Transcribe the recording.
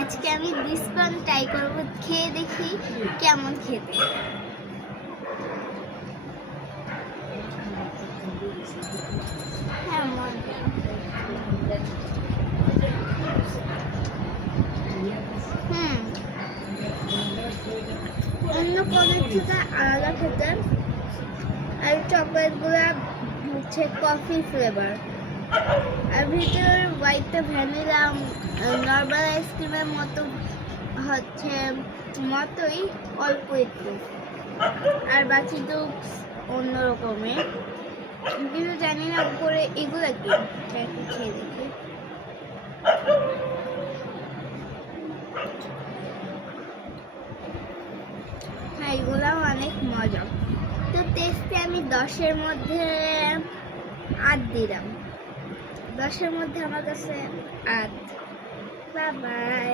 আজকে আমি biscuit try করব, খেয়ে দেখি কেমন খেতে। হ্যাঁ, অন্য কোনের থেকে আলাদা খেতে। আর চকলেটগুলো হচ্ছে কফি ফ্লেভার, আর ভিতরের হোয়াইটটা ভ্যানিলা নর্মাল আইসক্রিমের মতো হচ্ছে মতোই, অল্প একটু। আর বাকি তো অন্য রকমের, কিন্তু জানি না উপরে এগুলো কি। একটু খেয়ে দেখি। হ্যাঁ, এগুলো অনেক মজা। তো টেস্টে আমি 10-এর মধ্যে 8 দিলাম। 10-এর মধ্যে আমার কাছে 8। Bye bye.